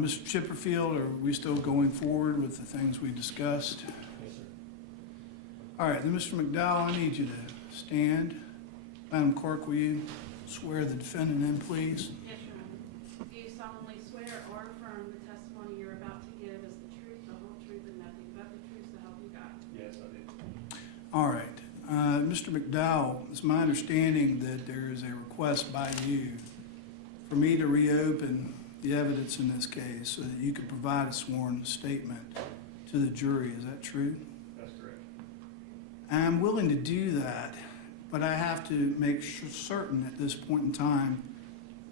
Mr. Chipperfield, are we still going forward with the things we discussed? Yes, sir. All right, then Mr. McDowell, I need you to stand. Madam Clerk, will you swear the defendant in, please? Yes, Your Honor. Do you solemnly swear or affirm the testimony you're about to give is the truth, the whole truth, and nothing but the truth so help you God? Yes, I do. All right. Mr. McDowell, it's my understanding that there is a request by you for me to reopen the evidence in this case so that you could provide a sworn statement to the jury. Is that true? That's correct. I'm willing to do that, but I have to make certain at this point in time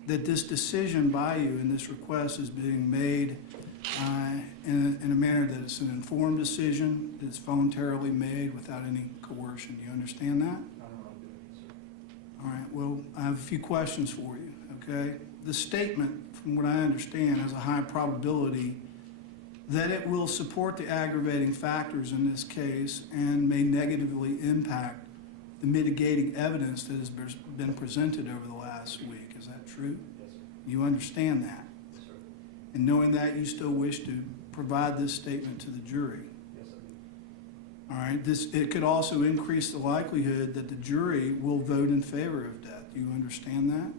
that this decision by you and this request is being made in a manner that it's an informed decision, that it's voluntarily made without any coercion. Do you understand that? I know what I'm doing, yes, sir. All right, well, I have a few questions for you, okay? The statement, from what I understand, has a high probability that it will support the aggravating factors in this case and may negatively impact the mitigating evidence that has been presented over the last week. Is that true? Yes, sir. You understand that? Yes, sir. And knowing that, you still wish to provide this statement to the jury. Yes, I do. All right, it could also increase the likelihood that the jury will vote in favor of death. Do you understand that? I understand.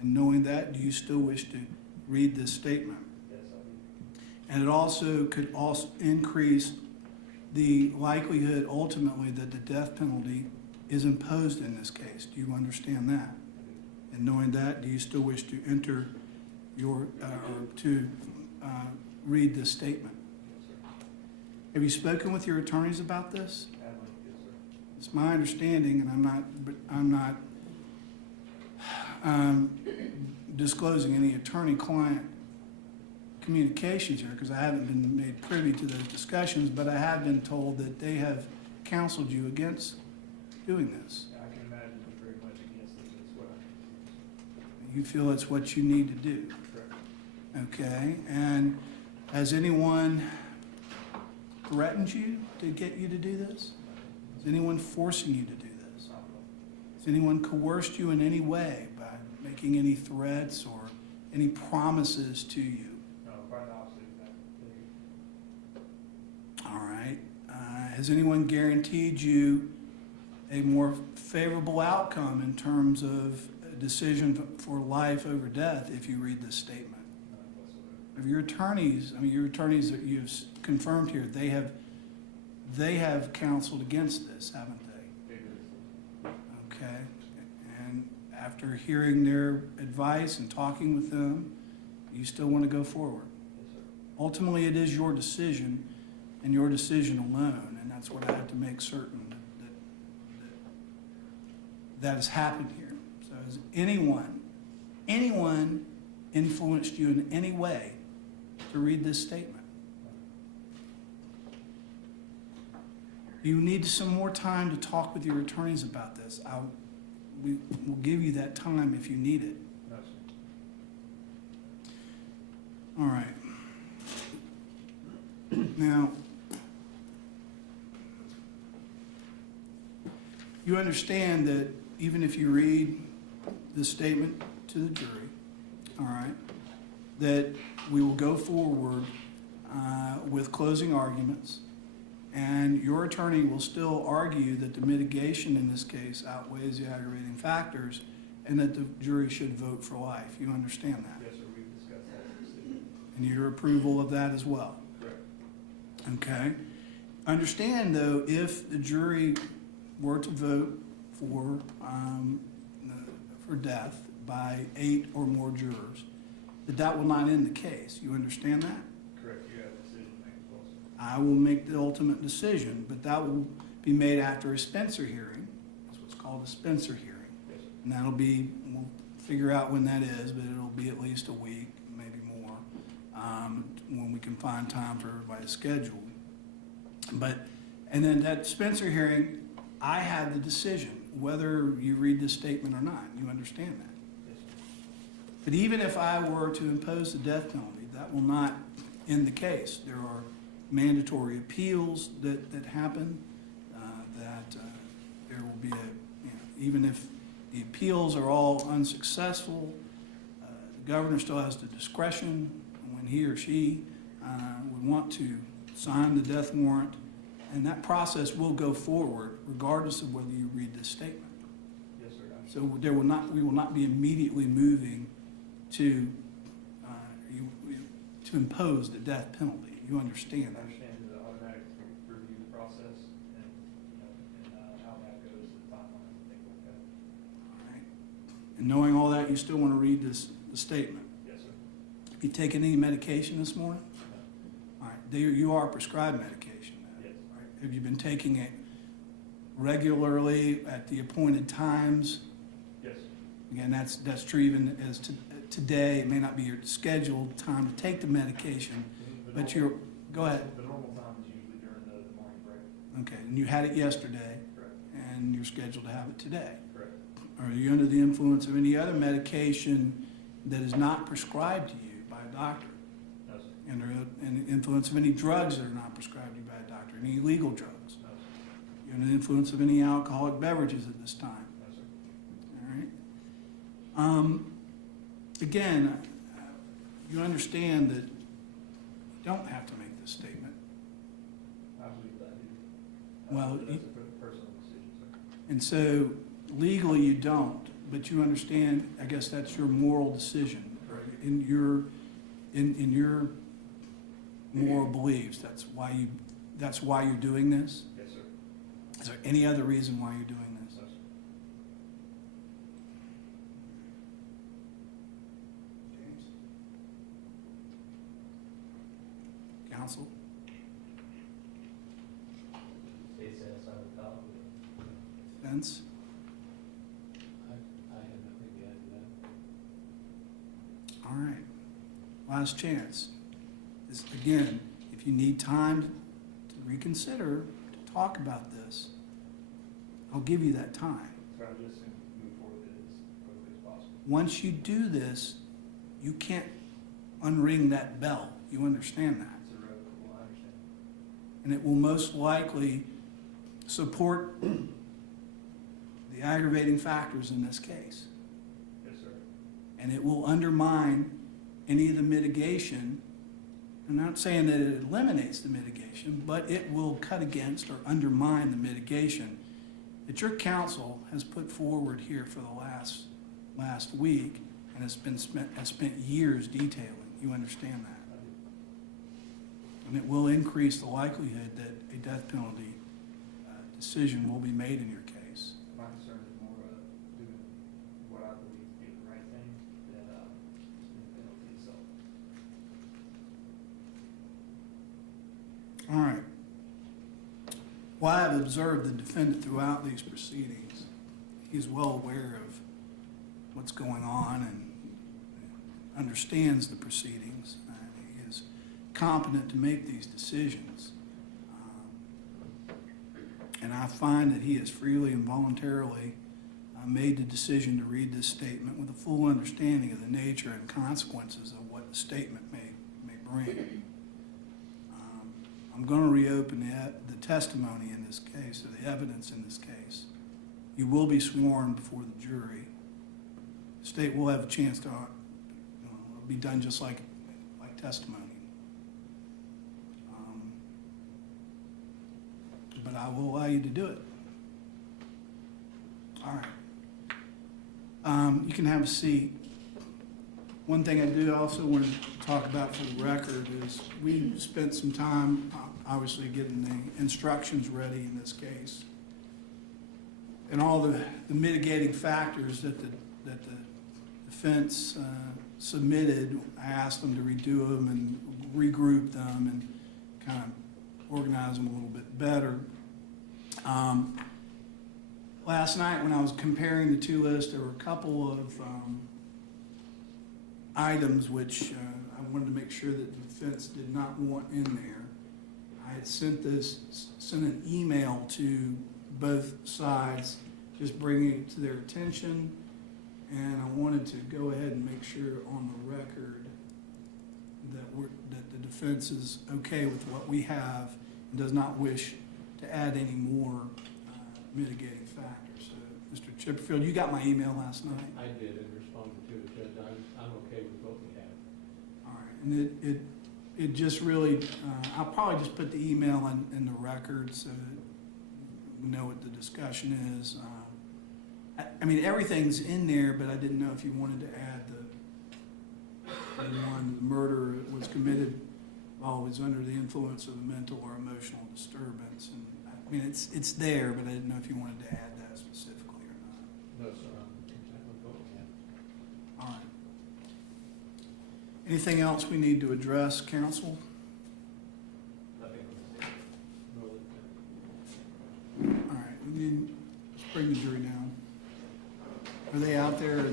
And knowing that, do you still wish to read this statement? Yes, I do. And it also could also increase the likelihood ultimately that the death penalty is imposed in this case. Do you understand that? I do. And knowing that, do you still wish to enter your, or to read this statement? Yes, sir. Have you spoken with your attorneys about this? Yes, sir. It's my understanding, and I'm not disclosing any attorney-client communications here because I haven't been made privy to those discussions, but I have been told that they have counseled you against doing this. I can imagine it's very much against it. That's what You feel it's what you need to do, correct. okay? And has anyone threatened you to get you to do this? Is anyone forcing you to do this? Has anyone coerced you in any way by making any threats or any promises to you? No, quite the opposite of that. All right. Has anyone guaranteed you a more favorable outcome in terms of a decision for life over death if you read this statement? None whatsoever. Of your attorneys, I mean, your attorneys that you've confirmed here, they have counseled against this, haven't they? Vigorously. Okay. And after hearing their advice and talking with them, you still want to go forward. Yes, sir. Ultimately, it is your decision and your decision alone, and that's what I have to make certain that has happened here. So has anyone influenced you in any way to read this statement? You need some more time to talk with your attorneys about this. We will give you that time if you need it. No, sir. All right. Now, you understand that even if you read this statement to the jury, all right, that we will go forward with closing arguments, and your attorney will still argue that the mitigation in this case outweighs the aggravating factors and that the jury should vote for life. You understand that? Yes, sir. We've discussed that. And your approval of that as well? Correct. Okay. Understand, though, if the jury were to vote for death by 8 or more jurors, that will not end the case. You understand that? Correct. You have a decision to make as well, sir. I will make the ultimate decision, but that will be made after a Spencer hearing. That's what's called a Spencer hearing. Yes, sir. And that'll be, we'll figure out when that is, but it'll be at least a week, maybe more, when we can find time for everybody's schedule. And then that Spencer hearing, I have the decision whether you read this statement or not. You understand that? Yes, sir. But even if I were to impose the death penalty, that will not end the case. There are mandatory appeals that happen, there will be even if the appeals are all unsuccessful, the governor still has the discretion when he or she would want to sign the death warrant, and that process will go forward regardless of whether you read this statement. Yes, sir. So we will not be immediately moving to, to impose the death penalty. You understand I that? understand the automatic review process and, how that goes, the timeline and things like that. All right. And knowing all that, you still want to read the statement. Yes, sir. Have you taken any medication this morning? No. All right, you are prescribed medication then? Yes. Right. Have you been taking it regularly at the appointed times? Yes. Again, that's true even as today. It may not be your scheduled time to take the medication, but go ahead. The normal time is usually during the morning break. Okay, and you had it yesterday, Correct. and you're scheduled to have it today. Correct. Are you under the influence of any other medication that is not prescribed to you by a doctor? No, sir. And are under the influence of any drugs that are not prescribed to you by a doctor, any illegal drugs? No, sir. You're under the influence of any alcoholic beverages at this time? No, sir. All right. Again, you understand that you don't have to make this statement. I believe that I do. Well, That's a personal decision, sir. And so legally you don't, but you understand, I guess that's your moral decision, right? In your moral beliefs, that's why you're doing this? Yes, sir. Is there any other reason why you're doing this? No, sir. James? Counsel? State satisfied with the call? Defense? I have nothing to add to that. All right. Last chance. This, again, if you need time to reconsider, to talk about this, I'll give you that time. Try to just move forward with it as quickly as possible. Once you do this, you can't unring that bell. You understand that? It's irrevocable, I understand. And it will most likely support the aggravating factors in this case. Yes, sir. And it will undermine any of the mitigation. I'm not saying that it eliminates the mitigation, but it will cut against or undermine the mitigation that your counsel has put forward here for the last week and has spent years detailing. You understand that? I do. And it will increase the likelihood that a death penalty decision will be made in your case. My concern is more doing what I believe to be the right thing than the penalty itself. All right. Well, I have observed the defendant throughout these proceedings. He's well aware of what's going on and understands the proceedings. He is competent to make these decisions. And I find that he has freely and voluntarily made the decision to read this statement with a full understanding of the nature and consequences of what the statement may bring. I'm going to reopen the testimony in this case, or the evidence in this case. You will be sworn before the jury. The state will have a chance to it'll be done just like testimony. But I will allow you to do it. All right. You can have a seat. One thing I do also want to talk about for the record is we spent some time, obviously, getting the instructions ready in this case. And all the mitigating factors that the defense submitted, I asked them to redo them and regroup them and kind of organize them a little bit better. Last night when I was comparing the two lists, there were a couple of items which I wanted to make sure that the defense did not want in there. I had sent an email to both sides, just bringing it to their attention, and I wanted to go ahead and make sure on the record that the defense is okay with what we have and does not wish to add any more mitigating factors. So, Mr. Chipperfield, you got my email last night? I did and responded to it, Judge. I'm okay with what we have. All right. And it just really, I'll probably just put the email in the record so that we know what the discussion is. I mean, everything's in there, but I didn't know if you wanted to add the one, the murder was committed while he was under the influence of a mental or emotional disturbance. And I mean, it's there, but I didn't know if you wanted to add that specifically or not. No, sir, I'm voting yes. All right. Anything else we need to address, council? Nothing on this. All right, we need, let's bring the jury down. Are they out there?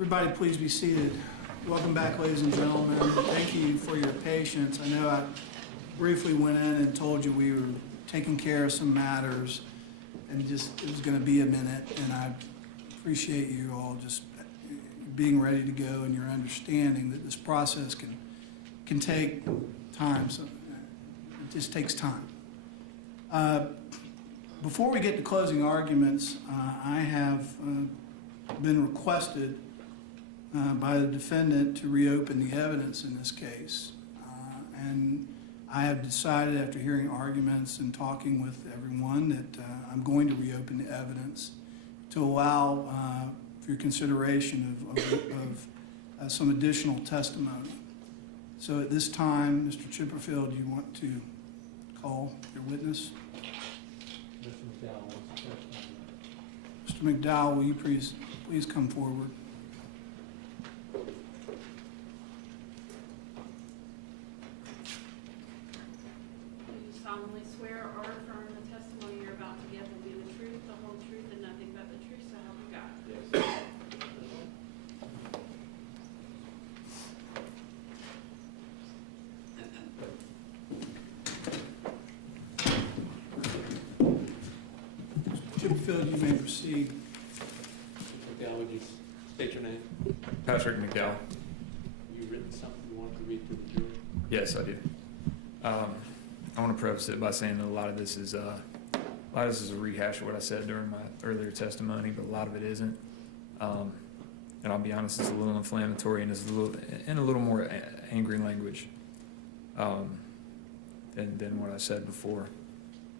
Everybody, please be seated. Welcome back, ladies and gentlemen. Thank you for your patience. I know I briefly went in and told you we were taking care of some matters and just, it was going to be a minute, and I appreciate you all just being ready to go and your understanding that this process can take time. So it just takes time. Before we get to closing arguments, I have been requested by the defendant to reopen the evidence in this case. And I have decided, after hearing arguments and talking with everyone, that I'm going to reopen the evidence to allow for your consideration of some additional testimony. So at this time, Mr. Chipperfield, you want to call your witness? Mr. McDowell wants to testify. Mr. McDowell, will you please come forward? Do you solemnly swear or affirm the testimony you're about to give will be the truth, the whole truth, and nothing but the truth, so help you God? Yes. Chipperfield, you may proceed. Mr. McDowell, would you state your name? Patrick McDowell. Have you written something you want to read to the jury? Yes, I do. I want to preface it by saying that a lot of this is a rehash of what I said during my earlier testimony, but a lot of it isn't. And I'll be honest, it's a little inflammatory and it's a little more angry language than what I said before.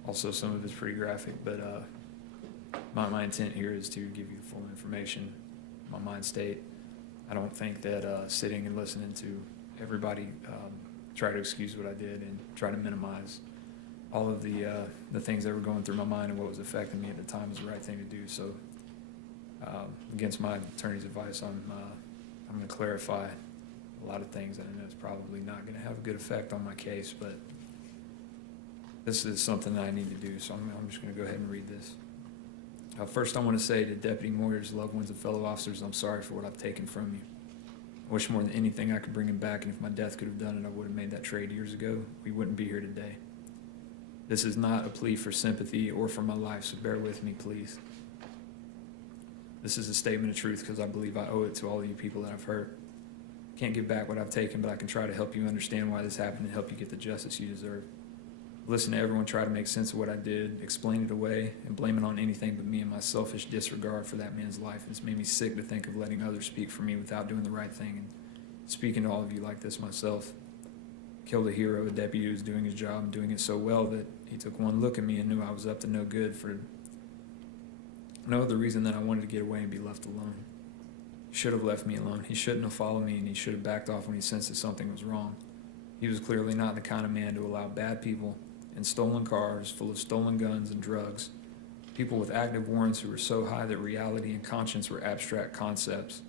Also, some of it's pretty graphic, but my intent here is to give you full information, my mind state. I don't think that sitting and listening to everybody try to excuse what I did and try to minimize all of the things that were going through my mind and what was affecting me at the time was the right thing to do. So against my attorney's advice, I'm going to clarify a lot of things that I know is probably not going to have a good effect on my case, but this is something that I need to do, so I'm just going to go ahead and read this. First, I want to say to Deputy Moyers, loved ones, and fellow officers, I'm sorry for what I've taken from you. I wish more than anything I could bring him back, and if my death could have done it, I would have made that trade years ago. We wouldn't be here today. This is not a plea for sympathy or for my life, so bear with me, please. This is a statement of truth because I believe I owe it to all of you people that I've hurt. I can't give back what I've taken, but I can try to help you understand why this happened and help you get the justice you deserve. Listen to everyone try to make sense of what I did, explain it away, and blame it on anything but me and my selfish disregard for that man's life. It's made me sick to think of letting others speak for me without doing the right thing and speaking to all of you like this myself. Killed a hero, a deputy who was doing his job and doing it so well that he took one look at me and knew I was up to no good for no other reason than I wanted to get away and be left alone. He should have left me alone. He shouldn't have followed me, and he should have backed off when he sensed that something was wrong. He was clearly not the kind of man to allow bad people in stolen cars full of stolen guns and drugs, people with active warrants who were so high that reality and conscience were abstract concepts,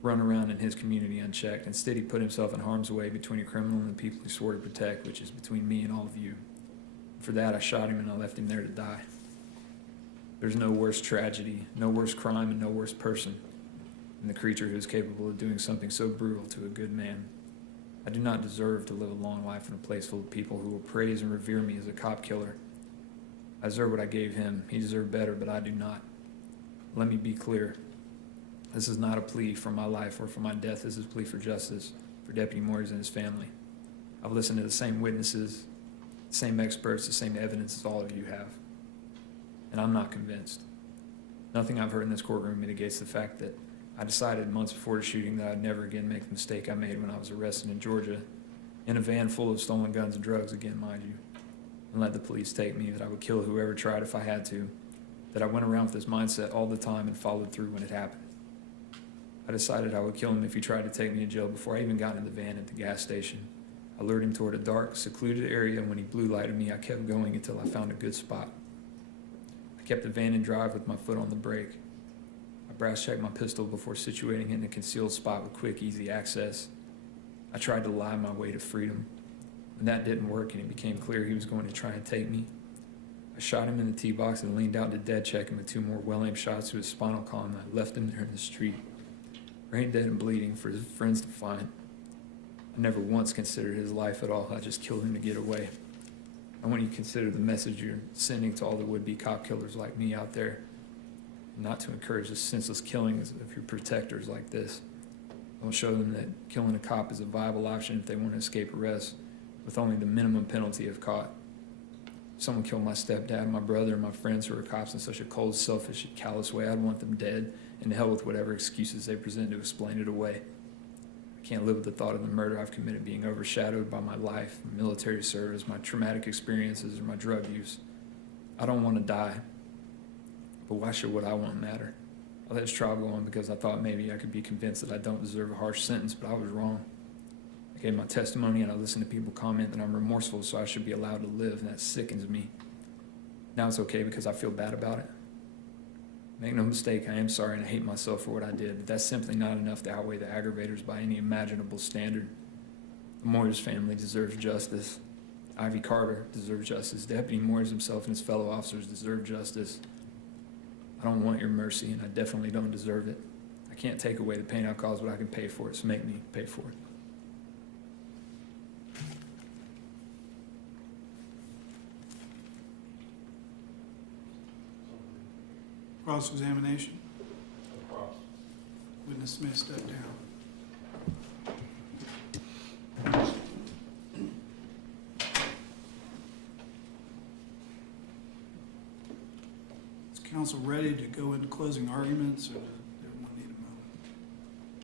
run around in his community unchecked. Instead, he put himself in harm's way between a criminal and the people he swore to protect, which is between me and all of you. For that, I shot him and I left him there to die. There's no worse tragedy, no worse crime, and no worse person than the creature who is capable of doing something so brutal to a good man. I do not deserve to live a long life in a place full of people who will praise and revere me as a cop killer. I deserve what I gave him. He deserved better, but I do not. Let me be clear. This is not a plea for my life or for my death. This is a plea for justice for Deputy Moyers and his family. I've listened to the same witnesses, the same experts, the same evidence as all of you have. And I'm not convinced. Nothing I've heard in this courtroom mitigates the fact that I decided months before the shooting that I'd never again make the mistake I made when I was arrested in Georgia, in a van full of stolen guns and drugs again, mind you, and let the police take me, that I would kill whoever tried if I had to, that I went around with this mindset all the time and followed through when it happened. I decided I would kill him if he tried to take me to jail before I even got in the van at the gas station. I lured him toward a dark, secluded area, and when he blue lighted me, I kept going until I found a good spot. I kept the van in drive with my foot on the brake. I brass checked my pistol before situating it in a concealed spot with quick, easy access. I tried to lie my way to freedom. When that didn't work and it became clear he was going to try and take me, I shot him in the tee box and leaned out to dead check him with 2 more well-aimed shots to his spinal column. I left him there in the street, brain dead and bleeding, for his friends to find. I never once considered his life at all. I just killed him to get away. I want you to consider the message you're sending to all the would-be cop killers like me out there, not to encourage the senseless killings of your protectors like this. Don't show them that killing a cop is a viable option if they want to escape arrest, with only the minimum penalty if caught. If someone killed my stepdad, my brother, and my friends who are cops in such a cold, selfish, and callous way, I'd want them dead, and to hell with whatever excuses they present to explain it away. I can't live with the thought of the murder I've committed being overshadowed by my life, my military service, my traumatic experiences, or my drug use. I don't want to die, but why should what I want matter? I let this trial go on because I thought maybe I could be convinced that I don't deserve a harsh sentence, but I was wrong. I gave my testimony and I listened to people comment that I'm remorseful, so I should be allowed to live, and that sickens me. Now it's okay because I feel bad about it. Make no mistake, I am sorry and I hate myself for what I did, but that's simply not enough to outweigh the aggravators by any imaginable standard. The Moyers family deserves justice. Ivy Carter deserves justice. Deputy Moyers himself and his fellow officers deserve justice. I don't want your mercy, and I definitely don't deserve it. I can't take away the pain I've caused, but I can pay for it, so make me pay for it. Cross-examination. Cross. Witness Smith, step down. Is counsel ready to go into closing arguments, or